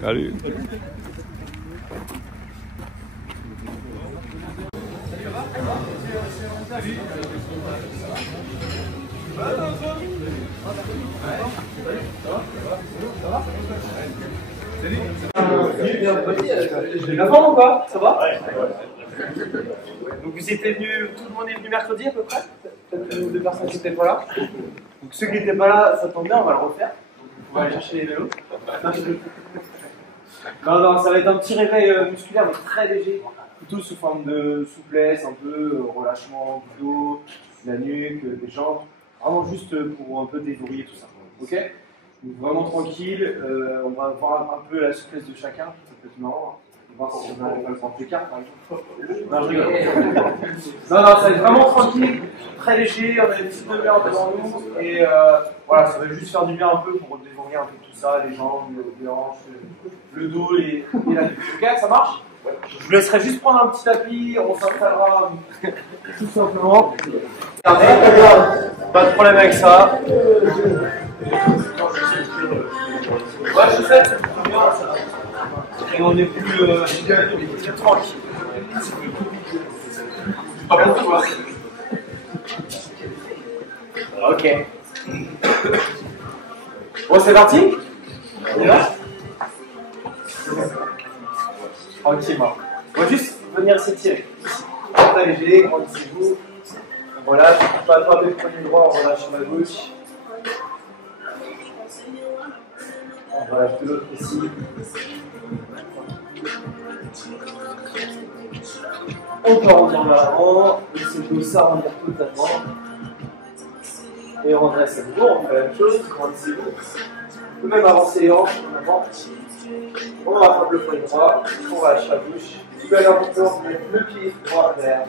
Salut. La forme ou pas? Ça va? Ouais. Donc vous étiez venus, tout le monde est venu mercredi à peu près? Peut-être une ou deux personnes qui n'étaient pas là. Donc ceux qui n'étaient pas là, ça tombe bien, on va le refaire. Donc, vous pouvez aller chercher les vélos. Non, ça va être un petit réveil musculaire, mais très léger. Plutôt sous forme de souplesse, un peu relâchement du dos, la nuque, des jambes. Vraiment juste pour un peu déverrouiller tout ça. Ok? Donc vraiment tranquille, on va voir un peu la souplesse de chacun, ça peut être marrant. On va voir si on arrive à le prendre l'écart par exemple. Non, je rigole. Non, ça va être vraiment tranquille, très léger, on a une petite demi-heure devant nous et voilà, ça va juste faire du bien un peu pour déverrouiller un peu tout ça, les jambes, les hanches, le dos et la nuque. Ok, ça marche? Je vous laisserai juste prendre un petit tapis, on s'installera tout simplement. Regardez, pas de problème avec ça. Ouais, je sais, c'est très bien ça. Et on est plus tranquille. Pas bien de toi. Ok. Bon, c'est parti? On y va? Tranquillement. On va juste venir s'étirer. Très léger, grandissez-vous. Voilà, je ne pas attraper le premier droit, on relâche sur la gauche. On relâche de l'autre ici. On peut revenir vers l'avant, laisser le dos s'arrondir totalement. Et on redresse à nouveau, on fait la même chose, grandissez-vous. On peut même avancer les hanches en avant. On rattrape le poignet droit, on relâche la bouche. Tu peux aller un peu, on met le pied droit vers.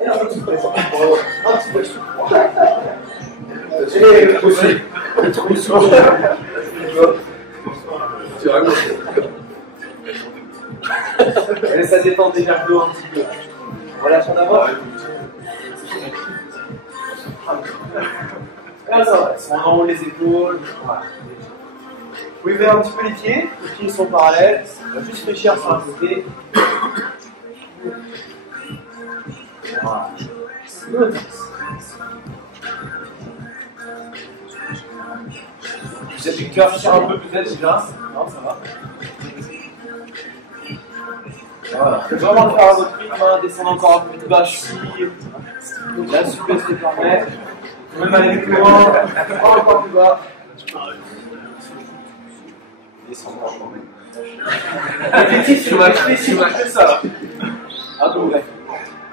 Et un petit peu, un petit peu. Et aussi, le trou sur et ça détend des nerfs d'eau un petit peu. On relâche en avant. Là, ça va. On enroule les épaules. Voilà. Vous pouvez faire un petit peu les pieds sont parallèles. On va juste fléchir sur un côté. Voilà. Vous avez le cœur cher un peu peut-être déjà? Non, ça va. Voilà. Vraiment le faire à votre rythme, descendre encore un peu plus bas, cheville. La souplesse le permet. Vous pouvez même aller plus loin, encore plus bas. Descendre encore plus. L'objectif, tu vas créer si tu fais ça. Ah bon, ouais.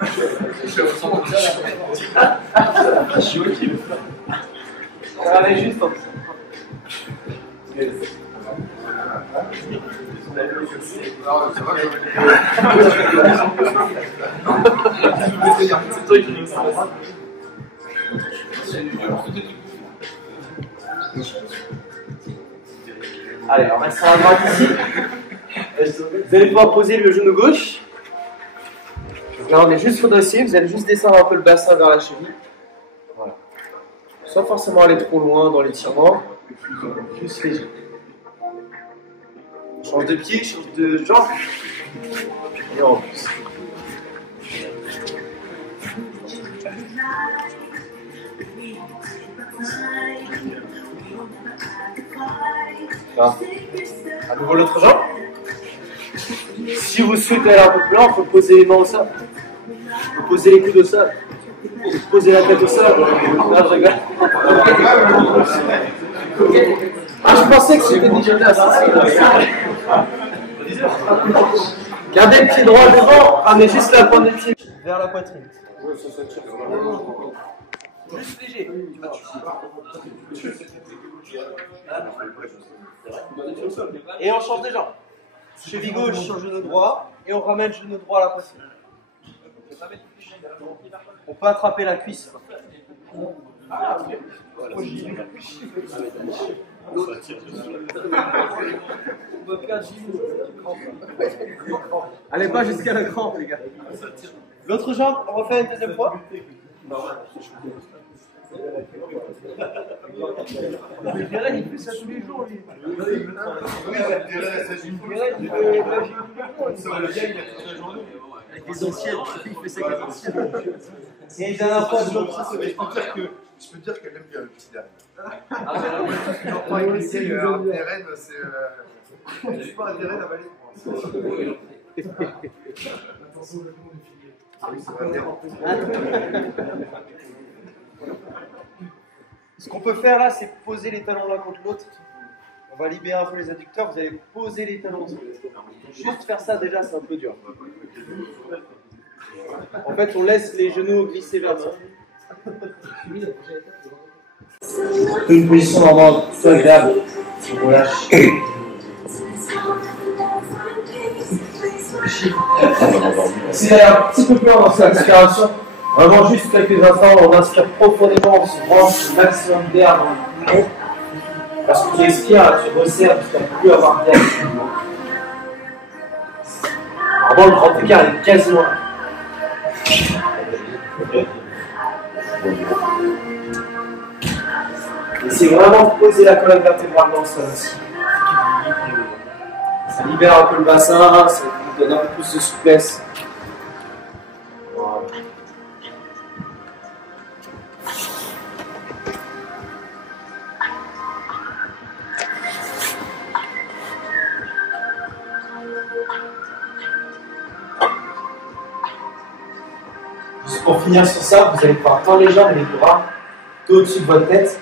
Ça va aller juste en dessous. Allez, on reste à droite ici. Vous allez pouvoir poser le genou gauche. Là, on est juste redressé. Vous allez juste descendre un peu le bassin vers la cheville. Voilà. Sans forcément aller trop loin dans l'étirement. Juste léger. Change de pied, change de jambe. Et en plus. Là. À nouveau l'autre jambe. Si vous souhaitez aller un peu plus loin, il faut poser les mains au sol. Il faut poser les coudes au sol. Il faut poser la tête au sol. Là, je rigole. Ah, je pensais que c'était déjà là. Gardez le pied droit devant, ramenez juste la pointe des pieds vers la poitrine. Juste léger. Et on change de jambe. Cheville gauche sur genou droit et on ramène genou droit à la poitrine. On peut attraper la cuisse. Ah, ok. Allez pas jusqu'à la crampe, les gars. L'autre jambe, on refait une deuxième fois. Guérin, il fait ça tous les jours, lui. Avec les anciennes, il fait ça avec les anciennes. Et la dernière fois, je peux dire qu'elle aime bien le petit dernier. C'est pas un terrain à valer. Ce qu'on peut faire là, c'est poser les talons l'un contre l'autre. On va libérer un peu les adducteurs, vous allez poser les talons. Juste faire ça déjà, c'est un peu dur. En fait, on laisse les genoux glisser vers l'avant. Une position vraiment soit agréable. On relâche. Si vous allez un petit peu plus loin dans cette inspiration, vraiment juste quelques instants, on inspire profondément, on se branche le maximum d'air dans le poumon. Parce que tu expires, tu resserres, parce que tu n'as plus à avoir d'air. Vraiment, le grand écart est quasiment là. Et c'est vraiment poser la colonne vertébrale dans le sol aussi. Ça libère un peu le bassin, ça vous donne un peu plus de souplesse. Voilà. Juste pour finir sur ça, vous allez pouvoir tendre les jambes et les bras tout au-dessus de votre tête.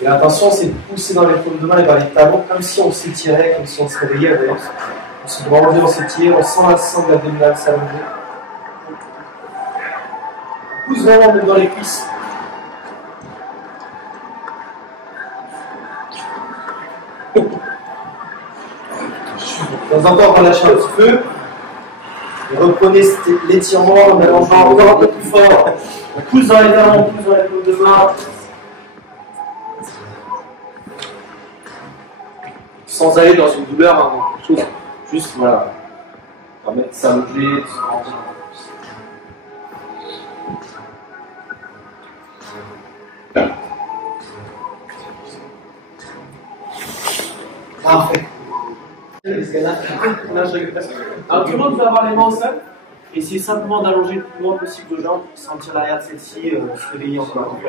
Et l'intention, c'est de pousser dans les paumes de main et vers les talons, comme si on s'étirait, comme si on se réveillait. On se bandait, on s'étire, on sent la sangle abdominale s'allonger. On pousse vraiment même dans les cuisses. De temps en temps, on relâche un petit peu. Et reprenez l'étirement en mélangeant encore un peu plus fort. On pousse dans les talons, on pousse dans les paumes de main. Sans aller dans une douleur, hein, quelque chose, juste voilà, permettre de s'allonger, de se rendre. Parfait. Alors tout le monde peut avoir les mains au sol. Essayez simplement d'allonger le plus loin possible vos jambes, sentir l'arrière de celle-ci, se réveiller encore un peu.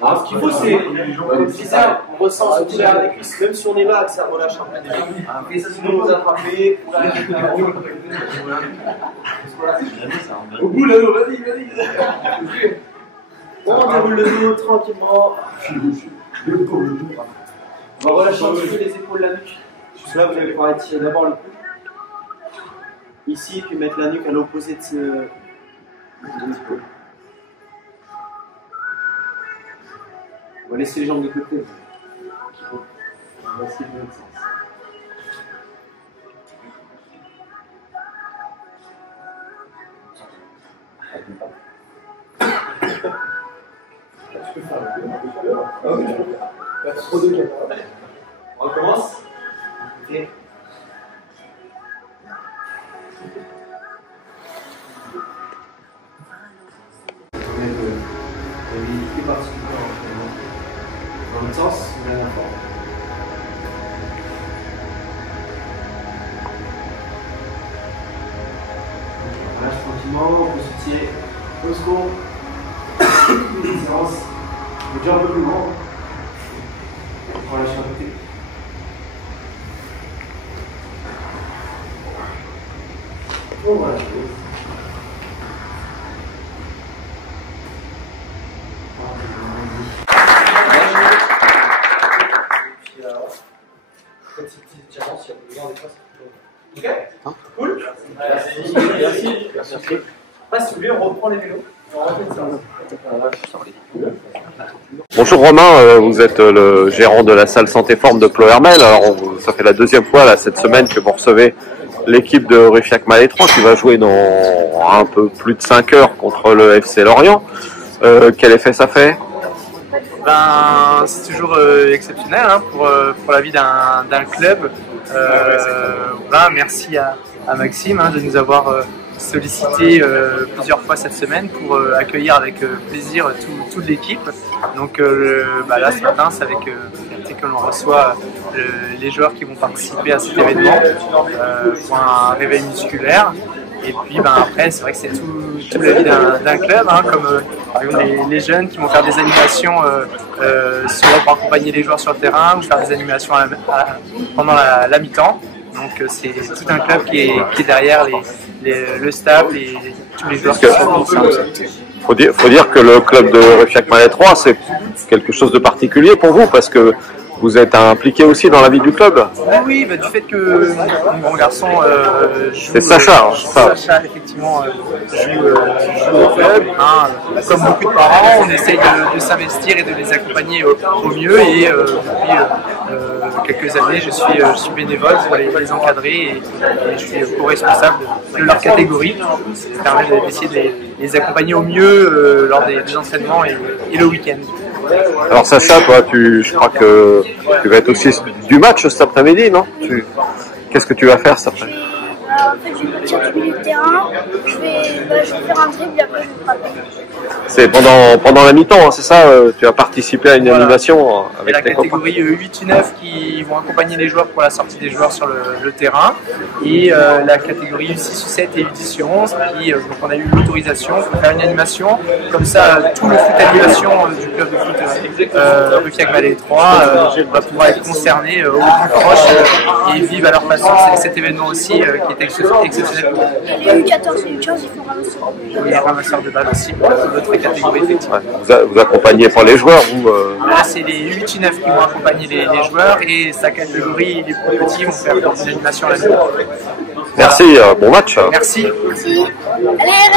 Alors, ce qu'il faut, c'est, comme je disais, on ressent ce coup derrière les cuisses, même si on est là, que ça relâche un peu déjà. Sinon, vous attrapez, au bout, là, vas-y. On déroule le dos tranquillement. On va relâcher un petit peu les épaules, la nuque. Parce que là, vous allez pouvoir étirer d'abord le cou. Ici, puis mettre la nuque à l'opposé de l'épaule. On va laisser les jambes de côté. On va essayer de l'autre sens. Tu peux faire le peu. Ah oui, tu peux faire trop de caméras. On recommence. Okay. Plus particulièrement dans l'autre sens, la dernière fois. On relâche tranquillement, on peut se tirer au secondes. Une séance, déjà un peu plus grand. On relâche un côté. On relâche l'autre. Ok? Cool? Merci. Pas si vous voulez, on reprend les vélos. Bonjour Romain, vous êtes le gérant de la salle Santé Forme de Ploërmel. Alors ça fait la deuxième fois là, cette semaine que vous recevez l'équipe de Ruffiac-Malais 3 qui va jouer dans un peu plus de 5 heures contre le FC Lorient. Quel effet ça fait? Ben, c'est toujours exceptionnel hein, pour la vie d'un club. Voilà, merci à Maxime hein, de nous avoir sollicité plusieurs fois cette semaine pour accueillir avec plaisir toute l'équipe. Donc là ce matin c'est avec fierté que l'on reçoit les joueurs qui vont participer à cet événement pour un réveil musculaire. Et puis après c'est vrai que c'est toute la vie d'un club, hein, comme par exemple les jeunes qui vont faire des animations souvent pour accompagner les joueurs sur le terrain ou faire des animations pendant la mi-temps. Donc c'est tout un club qui est derrière le staff et tous les joueurs qui sont ensemble. Faut dire que le club de Ruffiac-Malais 3 c'est quelque chose de particulier pour vous parce que vous êtes impliqué aussi dans la vie du club. Oui, du fait que mon grand garçon joue. C'est Sacha. Sacha, effectivement, joue au club. Hein, comme beaucoup de parents, on essaye de s'investir et de les accompagner au mieux. Et depuis quelques années, je suis bénévole pour les encadrer et je suis co-responsable de leur catégorie. Ça permet d'essayer de les accompagner au mieux lors des entraînements et le week-end. Alors Sacha, toi, je crois que tu vas être aussi du match cet après-midi, non? Qu'est-ce que tu vas faire cet après-midi? En fait, je vais partir du milieu de terrain, je vais faire un dribble et après je vais frapper. C'est pendant la mi-temps, hein, c'est ça? Tu as participé à une animation avec la tes copains. catégorie 8 ou 9 qui vont accompagner les joueurs pour la sortie des joueurs sur le terrain et la catégorie 6 ou 7 et 10 ou 11 qui, donc on a eu l'autorisation pour faire une animation. Comme ça, tout le foot animation du club de foot Ruffiac-Malais 3 va pouvoir être concerné au plus proche et vivre à leur façon cet événement aussi qui est exceptionnel. Les U14 et U15, ils font ramasser. Il y a ramasseur de balles aussi pour l'autre catégorie, effectivement. Vous accompagnez pas les joueurs, vous Là, c'est les 8 ou 9 qui vont accompagner les joueurs et sa catégorie, les plus petits vont faire des animations à la nuit. Merci, bon match. Merci. Allez,